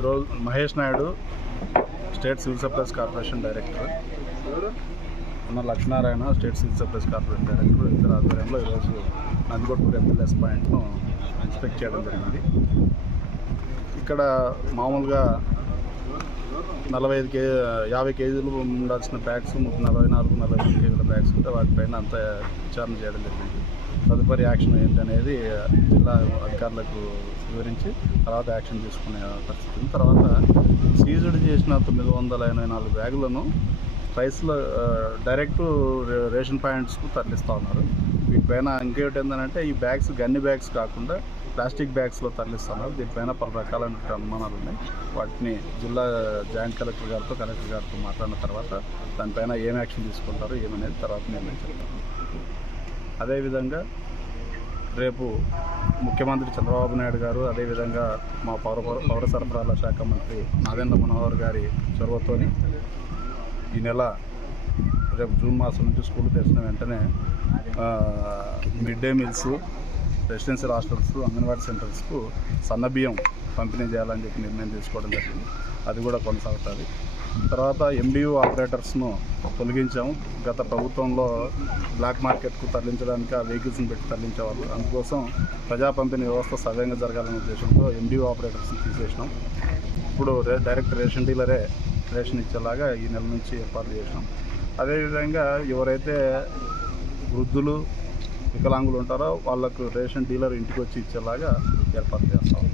ఈరోజు Mahesh Naidu state civil supplies corporation director. ఉన్న Lakshminarayana state civil supplies corporation director ఇద్దరు ఆధ్వర్యంలో ఈరోజు నందికొట్టు ఎంఎల్ఎస్ పాయింట్ను ఇన్స్పెక్ట్ చేయడం జరిగింది. ఇక్కడ మామూలుగా నలభై ఐదు కే యాభై కేజీలు ఉండాల్సిన బ్యాగ్స్ నలభై నాలుగు నలభై ఐదు కేజీల బ్యాగ్స్ ఉంటే వాటిపైన అంత విచారణ చేయడం జరిగింది. తదుపరి యాక్షన్ ఏంటనేది జిల్లా అధికారులకు వివరించి తర్వాత యాక్షన్ తీసుకునే పరిస్థితి తర్వాత సీజుడ్ చేసిన తొమ్మిది వందల ఎనభై నాలుగు బ్యాగులను రైస్లో డైరెక్ట్ రే- రేషన్ పాయింట్స్కు తరలిస్తూ ఉన్నారు. వీటిపైన ఇంకేమిటి ఏంటంటే ఈ బ్యాగ్స్ గన్ని బ్యాగ్స్ కాకుండా ప్లాస్టిక్ బ్యాగ్స్లో తరలిస్తున్నారు దీనిపైన పలు రకాలైన అనుమానాలు ఉన్నాయి. వాటిని జిల్లా జాయింట్ కలెక్టర్ గారితో కలెక్టర్ గారితో మాట్లాడిన తర్వాత దానిపైన ఏం యాక్షన్ తీసుకుంటారో ఏమనేది తర్వాత నిర్ణయించారు అదేవిధంగా రేపు ముఖ్యమంత్రి చంద్రబాబు నాయుడు గారు అదేవిధంగా మా పౌర పౌర సరఫరాల శాఖ మంత్రి నాగేంద్ర మనోహర్ గారి చొరవతోని ఈ నెల రేపు జూన్ మాసం నుంచి స్కూల్ తెరిచిన వెంటనే mid day meals residential hostels anganwadi సెంటర్స్కు సన్న బియ్యం పంపిణీ చేయాలని చెప్పి నిర్ణయం తీసుకోవడం జరిగింది. అది కూడా కొనసాగుతుంది. తర్వాత ఎండియూ ఆపరేటర్స్ను తొలగించాము. గత ప్రభుత్వంలో బ్లాక్ మార్కెట్కు తరలించడానికి ఆ వెహికల్స్ని పెట్టి తరలించేవాళ్ళు. అందుకోసం ప్రజా పంపిణీ వ్యవస్థ సవ్యంగా జరగాలనే ఉద్దేశంతో ఎండియూ ఆపరేటర్స్ని తీసేసినాం. ఇప్పుడు డైరెక్ట్ రేషన్ డీలరే రేషన్ ఇచ్చేలాగా ఈ నెల నుంచి ఏర్పాట్లు చేసినాం. అదేవిధంగా ఎవరైతే వృద్ధులు వికలాంగులు ఉంటారో వాళ్ళకు రేషన్ డీలర్ ఇంటికి వచ్చి ఇచ్చేలాగా ఏర్పాటు చేస్తాం.